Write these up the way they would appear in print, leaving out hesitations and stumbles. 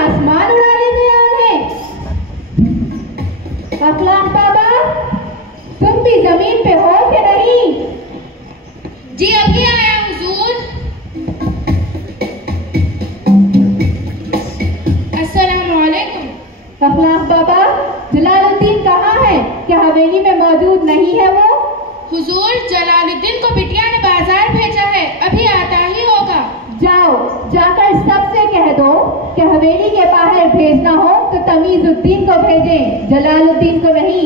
आसमान उड़ा लेते हैं उन्हें। अखलाक बाबा, तुम भी जमीन पे हो कि नहीं? जी अभी आया हुजूर। अस्सलाम वालेकुम। अखलाक बाबा, जलालुद्दीन कहाँ है? क्या हवेली में मौजूद नहीं है वो? हुजूर, जलालुद्दीन को बिटिया ने बाजार भेजा है, अभी आता ही होगा। जाओ, जाकर सबसे कह दो कि हवेली के बाहर भेजना हो तो तमीजुद्दीन को भेजें, जलालुद्दीन को नहीं।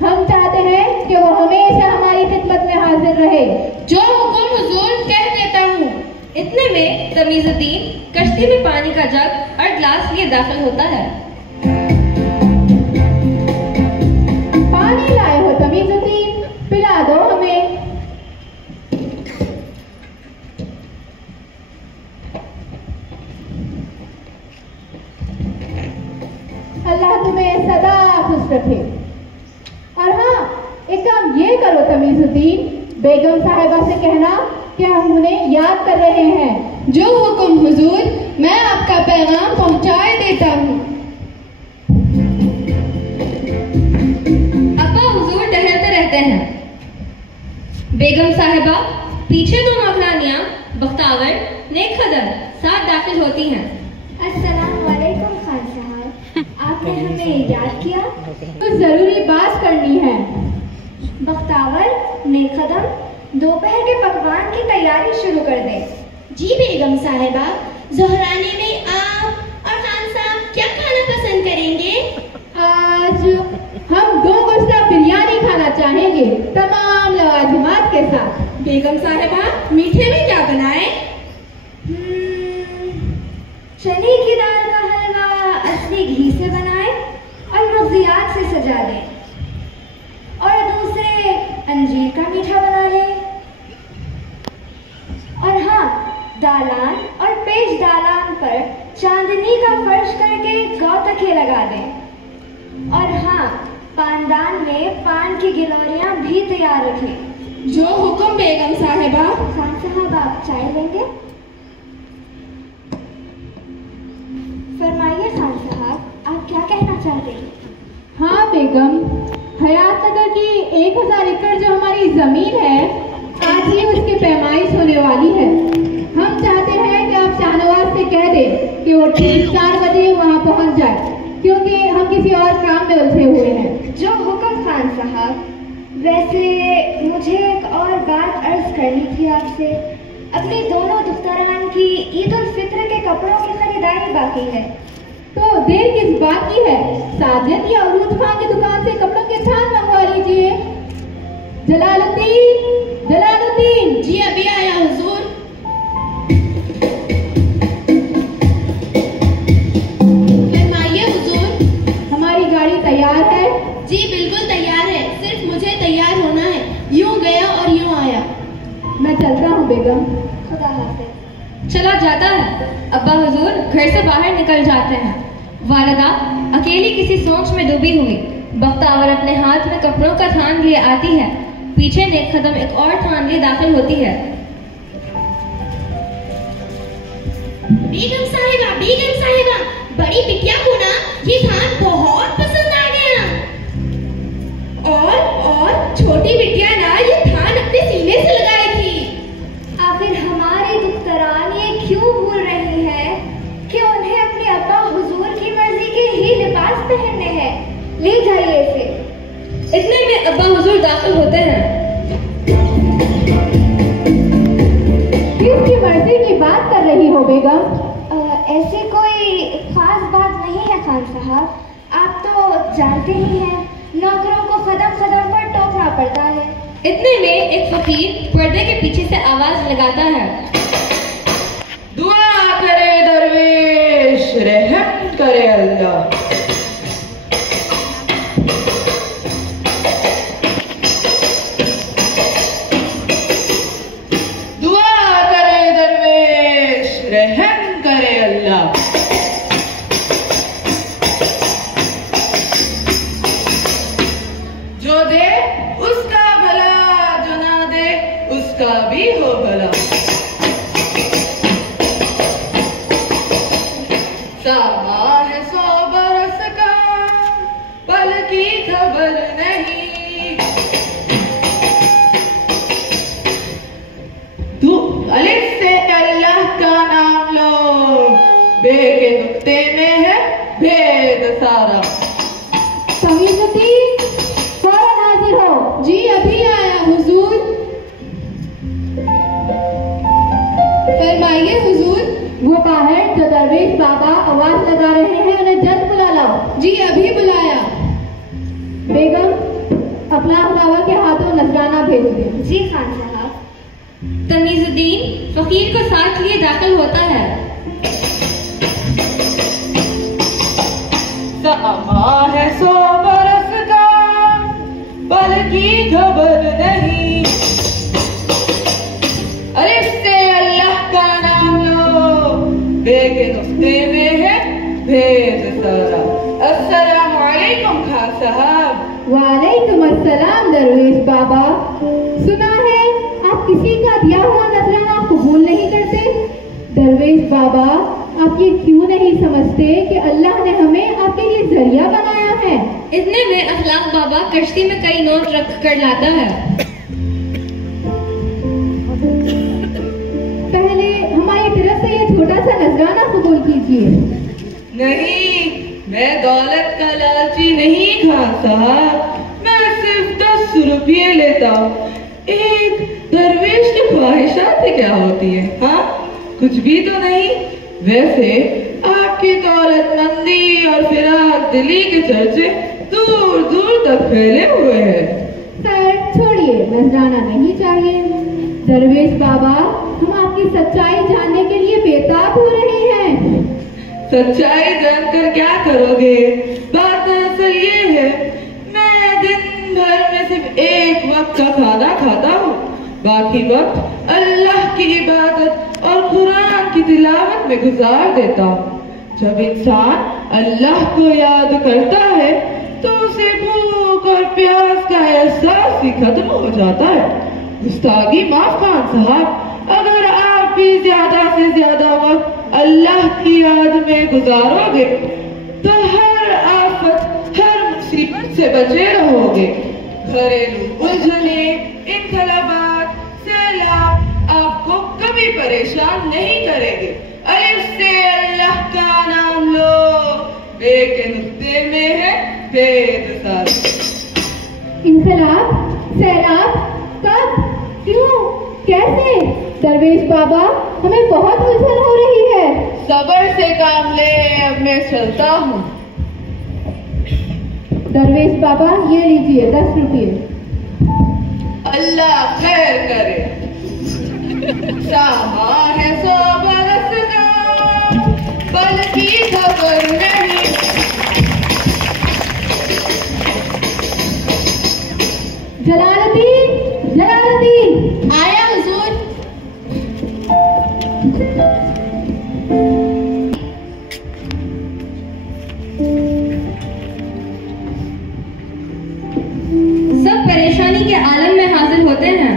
हम चाहते हैं कि वो हमेशा हमारी खिदमत में हाजिर रहे। जो हुकुम हुजूर, कह देता हूँ। इतने में तमीजुद्दीन कश्ती में पानी का जग और ग्लास लिए दाखिल होता है। पानी लाए हो तमीजुद्दीन, पिला दो हमें। अल्लाह तुम्हें सदा खुश रखे। और हाँ, एक काम ये करो तमीजुद्दीन, बेगम साहिबा से कहना कि हम उन्हें याद कर रहे हैं। जो हुकुम हुजूर, मैं आपका पैगाम पहुंचाए देता हूँ। अब्बा हुजूर टहलते रहते हैं। बेगम साहिबा, पीछे दो नौकरानियां बख्तावर, नेक खदर साथ दाखिल होती हैं। अस्सलाम वालेकुम खान साहब, आपने हमें याद किया? कुछ जरूरी बात करनी है। बख्तावर, नेकदम, दोपहर के पकवान की तैयारी शुरू कर दें। जी बेगम साहिबा, ज़ोहराने में आप और खान साहब क्या खाना पसंद करेंगे? आज हम 2 गोश्ता बिरयानी खाना चाहेंगे, तमाम लवाजिमात के साथ। बेगम साहिबा, मीठे में क्या बनाए? चने की दाल का हलवा असली घी से बनाए और मग़ज़ियात से सजा दें, और दूसरे अंजीर का मीठा बना लें। और हाँ, दालान और पेश दालान पर चांदनी का फर्श करके गौतखे लगा दें। और हाँ, पानदान में पान की गिलोरियां भी तैयार रखें। जो हुकुम बेगम साहिबा। खान साहब, आप चाय लेंगे? फरमाइए खान साहब, आप क्या कहना चाहते हैं? हाँ बेगम, हयात नगर की 1000 एकड़ जो हमारी जमीन है, आज ही उसकी पैमाइश होने वाली है। हम चाहते हैं कि आप शाहनवाज से कह दें कि वो ठीक 4 बजे वहाँ पहुँच जाए, क्योंकि हम किसी और काम में उलझे हुए हैं। जो हुक्म खान साहब। वैसे मुझे एक और बात अर्ज करनी थी आपसे। अपनी दोनों दुख्तरान की ईद उल फित्र के कपड़ों की खरीदारी बाकी है। तो देर किस बात की है? साजिद या अरूज खान की दुकान से कपड़ों के थान मंगवा लीजिए। जलालुद्दीन, जलालुद्दीन। जी अभी आया हुजूर। फरमाइए हुजूर। हमारी गाड़ी तैयार है? जी बिल्कुल तैयार है, सिर्फ मुझे तैयार होना है। यूं गया और यूं आया। मैं चलता हूँ बेगम। खुदा हाफिज। चला जाता है। अब्बा हुजूर घर से बाहर निकल जाते हैं। वालिदा अकेली किसी सोच में डूबी हुई बख्तावर अपने हाथ में कपड़ों का थान लिए आती है। पीछे नेक कदम एक और थान लिए दाखिल होती है। बेगम साहिबा, बड़ी बिटिया को ना ये थान बहुत पसंद आ गया। और छोटी बिटिया ना ये थान अपने सीने से लगाई थी। आखिर हमारी दुख्तरान ये क्यों भूल रही है कि उन्हें अपने अब्बा हुजूर की मर्जी के ही लिबास पहनने हैं। ले जाइए इसे। इतने में अब्बा हुजूर दाखिल होते हैं। किसकी मर्जी की बात कर रही हो बेगम? ऐसी कोई खास बात नहीं है खान साहब, आप तो जानते ही हैं, नौकरों को कदम कदम पर टोकना पड़ता है। इतने में एक फकीर पर्दे के पीछे से आवाज लगाता है। दुआ करे दरवेश, रहम करे अल्लाह। दुआ करे दरवेश, रहम करे अल्लाह। जो दे उसका भला, जो ना दे उसका भी हो भला। सामा है 100 बरस का, पल की खबर नहीं। तू अलिफ से अल्लाह का नाम लो, बे के नुक्ते में है भेद सारा। तमीज़ुद्दीन फौरन हाजिर हो। जी अभी आया हुजूर। फरमाइए हुजूर। वो बाहर जो दरवेश बाबा आवाज लगा रहे हैं, उन्हें जल्द बुला लाओ। जी अभी बुलाया। बेगम, अखलाक बाबा के हाथों नजराना भेज दें। जी खान साहब। तमीजुद्दीन फकीर को साथ लिए दाखिल होता है। सामा है 100 बरस का, पल की खबर नहीं। अलिफ से अल्लाह का नाम लो, बे के नुक्ते में है भेद सारा। अस्सलामु अलैकुम खान साहब। वालेकुम अस्सलाम दरवेश बाबा। सुना है आप किसी का दिया हुआ नजराना कबूल नहीं करते। दरवेश बाबा, आप ये क्यों नहीं समझते कि अल्लाह ने हमें आपके लिए जरिया बनाया है। इतने में अखलाक बाबा कश्ती में कई नोट रख कर लाता है। पहले हमारी तरफ से ये छोटा सा नजराना कबूल कीजिए। नहीं, मैं दौलत का लालची नहीं खान साहब। मैं सिर्फ 10 रुपये लेता हूँ। एक दरवेश की ख्वाहिशात क्या होती है? हाँ, कुछ भी तो नहीं। वैसे आपकी दौलतमंदी और फिराक दिली के चर्चे दूर दूर तक फैले हुए हैं। सर छोड़िए, नजराना नहीं चाहिए। दरवेश बाबा, हम आपकी सच्चाई जानने के लिए बेताब हो रहे हैं। सच्चाई जानकर क्या करोगे? बात दरअसल ये है, मैं दिन भर में सिर्फ एक वक्त का खाना खाता हूँ। बाकी वक्त अल्लाह की इबादत और कुरान की तिलावत में गुजार देता हूँ। जब इंसान अल्लाह को याद करता है तो उसे भूख और प्यास का एहसास ही खत्म हो जाता है। गुस्ताखी माफ खान साहब, अगर आप भी ज्यादा से ज्यादा वक्त अल्लाह की याद में गुजारोगे तो हर आफत, हर मुसीबत से बचे रहोगे। घरेलू उलझने, इनकलाबात, सैलाब आपको कभी परेशान नहीं करेंगे। अलिफ से अल्लाह का नाम लो, बे के नुक्ते में है भेद सारा। इनकलाब, सैलाब, कब, क्यों, कैसे? दरवेश बाबा, हमें बहुत उलझन हो रही है। सब्र से काम ले, अब मैं चलता हूँ। दरवेश बाबा, ये लीजिए 10 रुपये। अल्लाह खैर करे। सामा है 100 बरस का, पल की खबर नहीं। जलालुद्दीन, जलालुद्दीन। आया हुजूर। सब परेशानी के आलम में हाजिर होते हैं।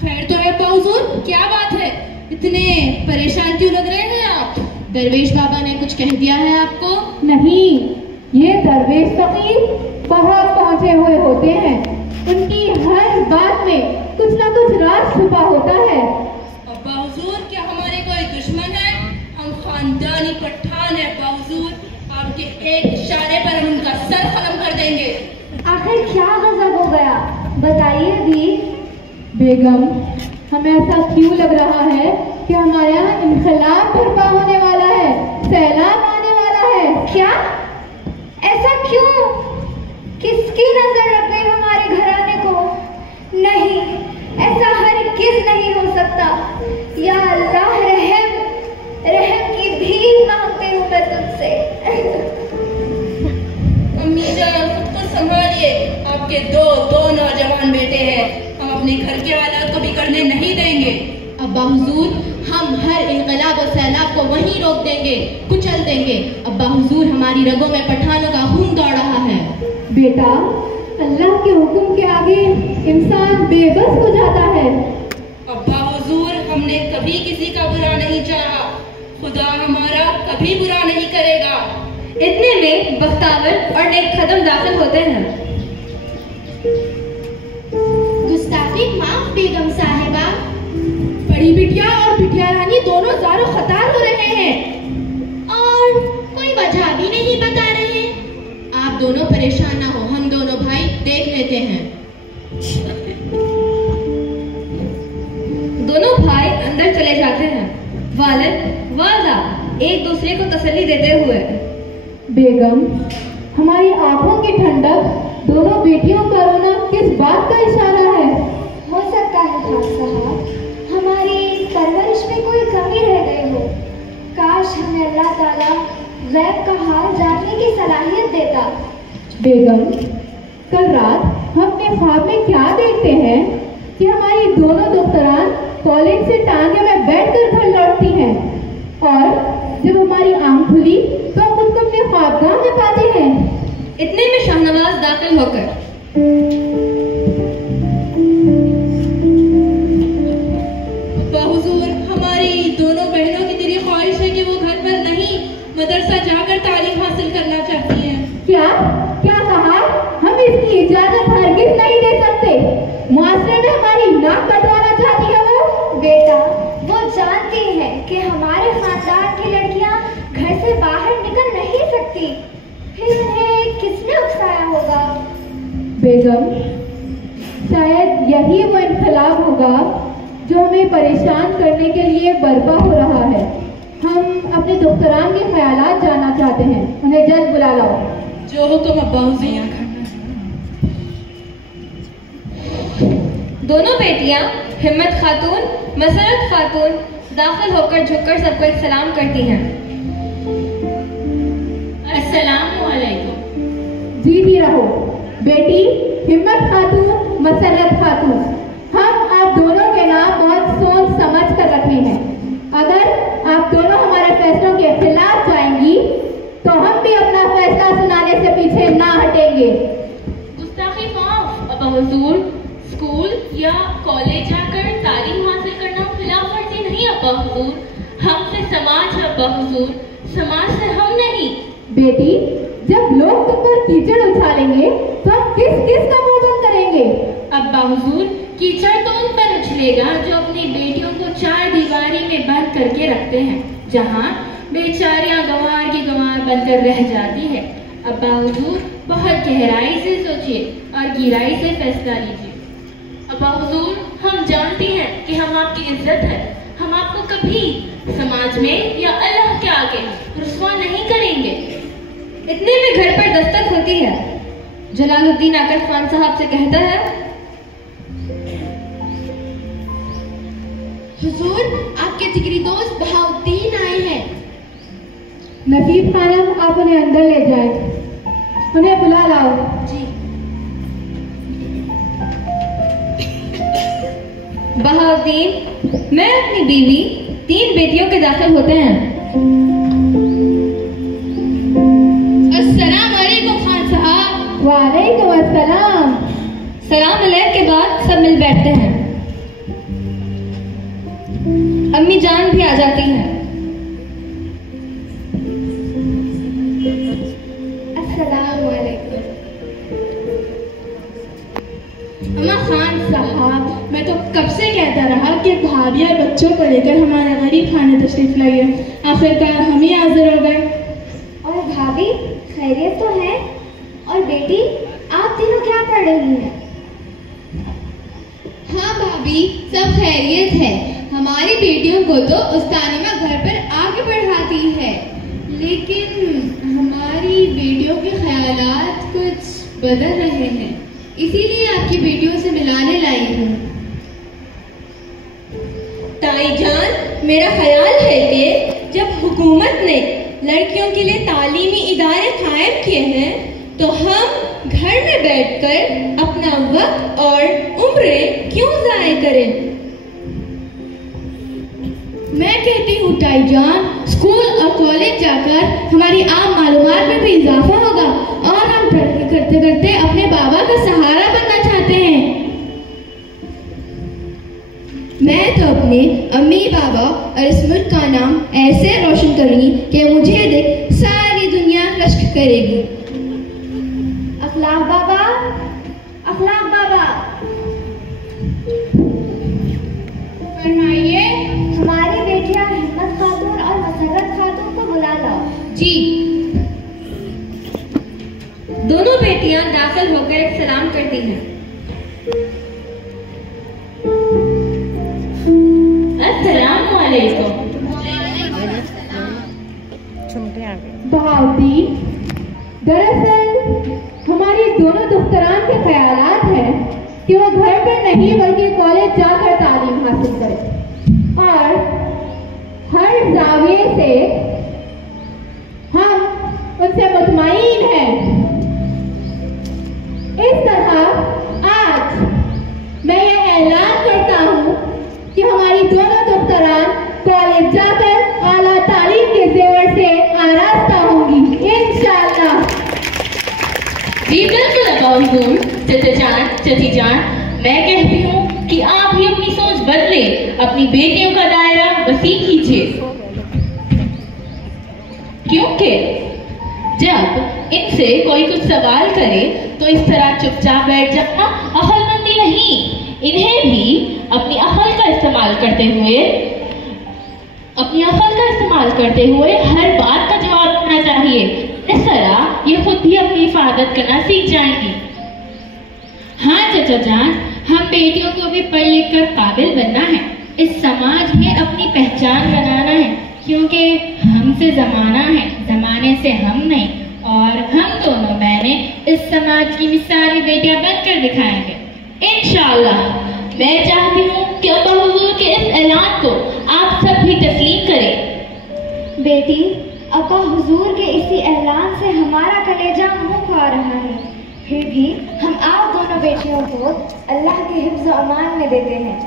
खैर तो है हुजूर, क्या बात है? इतने परेशान क्यों लग रहे हैं आप? दरवेश बाबा ने कुछ कह दिया है आपको? नहीं, ये दरवेश फकीर बहुत पहुंचे हुए होते हैं। उनकी हर बात में कुछ ना कुछ राज छुपा होता है। अब्बा हुजूर, क्या हमारे कोई दुश्मन है? हम खानदानी पठान है अब्बा हुजूर। आपके एक इशारे पर हम उनका सर खत्म कर देंगे। आखिर क्या गजब हो गया, बताइए भी। बेगम, हमें ऐसा क्यों लग रहा है कि हमारे यहाँ इनकलाब बर्पा होने वाला है, सैलाब आने वाला है। क्या? ऐसा क्यों? किसकी नजर लग गई हमारे घराने को? नहीं, ऐसा हरगिज़ नहीं हो सकता। या अल्लाह, रहम रहम की भीख मांगती हूँ मैं तुझसे। अम्मी जान, खुद को संभालिए। आपके दो नौजवान बेटे हैं। हम अपने घर के हालात को बिगड़ने नहीं देंगे। अब्बा हुजूर, हम हर इनकलाब और सैलाब को वहीं रोक देंगे, कुचल देंगे। अब्बा हुजूर, हमारी रगों में पठानों का खून दौड़ रहा है। बेटा, अल्लाह के हुक्म के आगे इंसान बेबस हो जाता है। अब्बा हुजूर, हमने कभी किसी का बुरा नहीं चाहा, खुदा हमारा कभी बुरा नहीं करेगा। इतने में बख्तावर और नेक खदम दाखिल होते हैं। गुस्ताखी माफ बेगम साहिबा। बड़ी बिटिया और बिटिया रानी दोनों ज़ारो खतार हो रहे हैं और कोई वजह भी नहीं बता रहे। आप दोनों परेशान ना हो, हम दोनों भाई देख लेते हैं। दोनों भाई अंदर चले जाते हैं। वालिद वालदा एक दूसरे को तसल्ली देते हुए, बेगम, हमारी आंखों की ठंडक दोनों बेटियों का रोना किस बात का इशारा है? हो सकता है खान साहब, हमारी परवरिश में कोई कमी रह गई हो। काश हमें अल्लाह ताला गैब का हाल जानने की सलाहियत देता। बेगम, कल रात हम अपने ख्वाब में क्या देखते हैं कि हमारी दोनों दुख्तरान कॉलेज से टांगे में बैठकर घर लौटती हैं, और जब हमारी आंख खुली तो हम खुद को अपने ख्वाबगाह में पाते हैं। इतने में शाहनवाज दाखिल होकर, अब्बा हुजूर, हमारी दोनों बहनों की तेरी ख्वाहिश है कि वो घर पर नहीं मदरसा जाकर तालीम हासिल करना चाहती हैं। क्या क्या कहा? हम इसकी इजाजत हरगिज नहीं दे सकते। मुआशरे में हमारी नाक कटवाना चाहती है वो। बेटा, वो जानती है कि हमारे खानदान की लड़कियां घर से बाहर निकल नहीं सकती, फिर उन्हें किसने उकसाया होगा? बेगम, शायद यही वो इनकलाब होगा जो हमें परेशान करने के लिए बर्पा हो रहा है। हम अपने दुख्तरान के ख्यालात जानना चाहते हैं, उन्हें जल्द बुला लाओ। जो हुक्म अब्बा हुजूर। दोनों बेटियां हिम्मत खातून, मसरत खातून दाखिल होकर झुककर सबको एक सलाम करती हैं। अस्सलाम वालेकुम। जीती रहो बेटी हिम्मत खातून, मसरत खातून। हम आप दोनों के नाम बहुत सोच समझ कर रखे हैं। अगर आप दोनों हमारे फैसलों के खिलाफ जाएंगी तो हम भी अपना फैसला सुनाने से पीछे ना हटेंगे। गुस्ताखी माफ अब्बा हुजूर, स्कूल या कॉलेज जाकर तालीम हासिल करना खिलाफ वर्जी नहीं अब्बा हुजूर, हमसे समाज है अब्बा हुजूर, समाज से हम नहीं। बेटी, जब लोग तुम पर कीचड़ उछालेंगे तो हम किस किस का मुंह बंद करेंगे? अब्बा हुजूर, कीचड़ तो उन पर उछलेगा जो अपनी बेटियों को चार दीवारी में बंद करके रखते हैं, जहाँ बेचारियां गंवार की गंवार बनकर रह जाती है। अब्बा हुजूर, बहुत गहराई से सोचिए और गहराई से फैसला लीजिए। अब्बा हुजूर, हम जानते हैं कि हम आपकी इज्जत है, हम आपको कभी समाज में या अल्लाह के आगे रुस्वा नहीं करेंगे। इतने में घर पर दस्तक होती है। जलालुद्दीन आकर खान साहब से कहता है, हुजूर, आपके जिगरी दोस्त बहाउद्दीन आए हैं। नसीब खानम, आप उन्हें अंदर ले जाए, उन्हें बुला लाओ। जी। बहाउद्दीन, मैं अपनी बीवी, 3 बेटियों के दाखिल होते हैं। अस्सलाम वालेकुम खान साहब। वालेकुम अस्सलाम। सलाम अलैक के बाद सब मिल बैठते हैं। अम्मी जान भी आ जाती हैं। अस्सलाम वालेकुम। अम्मा खान साहब, मैं तो कब से कहता रहा कि भाभी और बच्चों को लेकर हमारे गरीब खाने तशरीफ लाइए। आखिरकार हम ही हाजिर हो गए। और भाभी, खैरियत तो है? और बेटी, आप तीनों क्या पढ़ रही हैं? हाँ भाभी, सब खैरियत है। हमारी बेटियों को तो उस्तानिमा घर पर आगे बढ़ाती है, लेकिन हमारी बेटियों के ख्यालात कुछ बदल रहे हैं, इसीलिए आपकी बेटियों से मिलाने लाई हूँ। ताई जान, मेरा ख्याल है कि जब हुकूमत ने लड़कियों के लिए तालीमी इदारे कायम किए हैं तो हम घर में बैठकर अपना वक्त और उम्रें क्यों ज़ाय करें। मैं कहती हूँ ताई जान, स्कूल और कॉलेज जाकर हमारी आम मालूमात में भी इजाफा होगा और हम तरक्की करते करते अपने बाबा का सहारा बनना चाहते हैं। मैं तो अपने अम्मी पापा और इस मुल्क का नाम ऐसे रोशन करूंगी कि मुझे देख सारी दुनिया रश्क करेगी। अखलाक बाबा, अखलाक बाबा, फरमाइए। हमारी बेटियां हिम्मत खातून और मसरत खातून को बुला लाओ। जी। दोनों बेटियां दाखिल होकर एक सलाम करती हैं। अस्सलामुअलैकुम। बहाउद्दीन, दरअसल हमारी दोनों दुख्तरान के ख्यालात हैं कि वो घर पर नहीं बल्कि कॉलेज जाकर तालीम हासिल करें और हर जाविये से हम उनसे मुतमईन हैं। इस तरह आज मैं ये ऐलान करता हूँ कि हमारी दोनों दुख्तरान कॉलेज जाकर आला तालीम के जेवर से आरास्ता होंगी इंशाअल्लाह। जी बिल्कुल अब्बा हुजूर, चचा जान, चची जान, मैं कहती हूँ कि आप भी अपनी सोच बदले, अपनी बेटियों का दायरा वसी कीजिए, क्योंकि जब इनसे कोई कुछ सवाल करे तो इस तरह चुपचाप बैठ जाना अक्लमंदी नहीं। इन्हें भी अपनी अक्ल का इस्तेमाल करते हुए हर बात का जवाब देना चाहिए। इस तरह ये खुद भी अपनी हिफाजत करना सीख जाएंगी। हाँ चचा जान, हम बेटियों को भी पढ़ लिख कर काबिल बनना है, इस समाज में अपनी पहचान बनाना है, क्योंकि हमसे जमाना है, जमाने से हम नहीं, और हम दोनों बहने इस समाज की मिसाली बेटियां बनकर दिखाएंगे इंशाअल्लाह। मैं चाहती हूँ कि अब्बा हुजूर के इस ऐलान को आप सब भी तस्लीम करें। बेटी, अब्बा हुजूर के इसी ऐलान से हमारा कलेजा मुंह खा रहा है, फिर भी हम आप दोनों बेटियों को अल्लाह के हिफ्ज़ और अमान में देते हैं।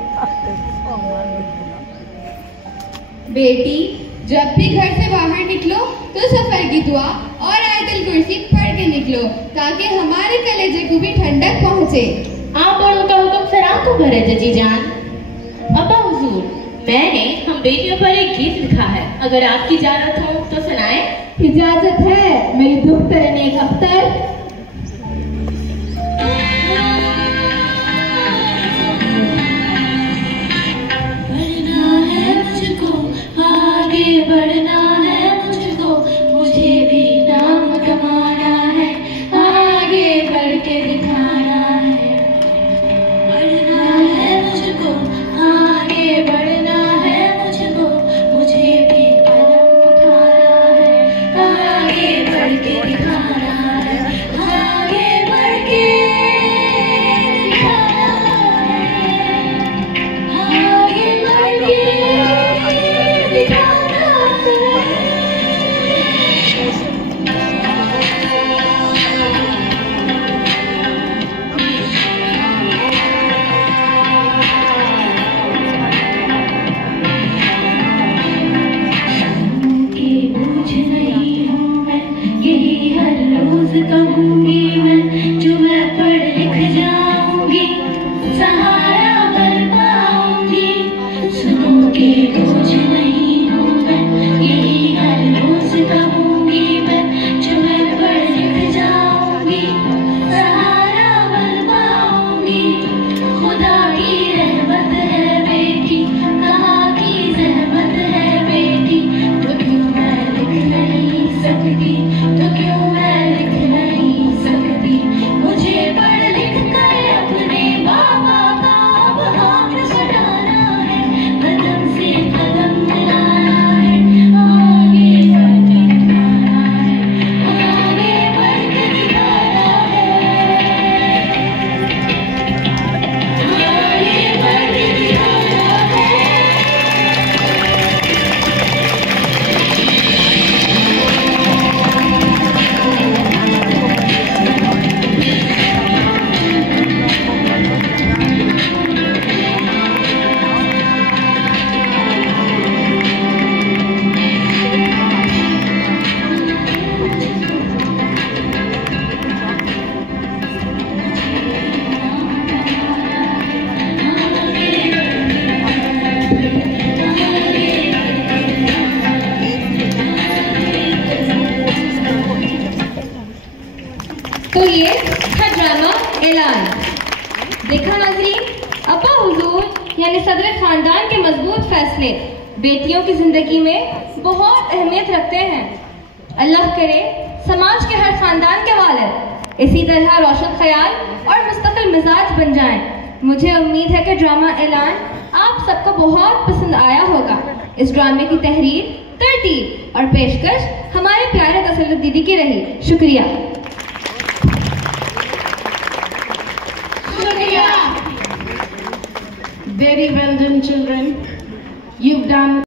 बेटी, जब भी घर से बाहर निकलो तो सफर की दुआ और आयतुल कुर्सी पढ़ के निकलो, ताकि हमारे कलेजे को भी ठंडक पहुँचे। आप बड़ों का हुक्म सराह को भरे चची जान। अब्बा हुजूर, मैंने हम बेटियों पर एक गीत लिखा है, अगर आपकी इजाजत हो तो सुनाएं। इजाजत है मेरी दुख्तर नेक अख्तर। बढ़ना है मुझको, आगे बढ़ना है मुझको, मुझे भी नाम कमाना है, आगे बढ़ के दिखाना है। बढ़ना है मुझको, आगे बढ़ना है मुझको, मुझे भी कलम उठाना है, आगे बढ़ के दिखाना है, आगे बढ़ के दिखाना है, आगे बढ़ के दिखाना है। कहूंगी मैं, जो मैं पढ़ लिख जाऊंगी, सहारा बन पाऊंगी। सुनो के बोझ नहीं हूँ मैं, यही हर रोज कहूंगी मैं, जो मैं पढ़ लिख जाऊंगी, सहारा बन पाऊंगी। खुदा की रहमत है बेटी, कहाँ की जहमत है बेटी, तो क्यों मैं लिख नहीं सकती, तो क्यों मैं लिख नहीं सकती। तो ये था ड्रामा ऐलान। देखा नाज़रीन, अब्बा हुजूर यानी सदर खानदान के मजबूत फैसले बेटियों की जिंदगी में बहुत अहमियत रखते हैं। अल्लाह करे समाज के हर खानदान के वालिद इसी तरह रोशन ख्याल और मुस्तकिल मिजाज बन जाएं। मुझे उम्मीद है कि ड्रामा ऐलान आप सबको बहुत पसंद आया होगा। इस ड्रामे की तहरीर, तरतीब और पेशकश हमारे प्यारे तसल्लुत दीदी की रही। शुक्रिया। Very well done, children. You've done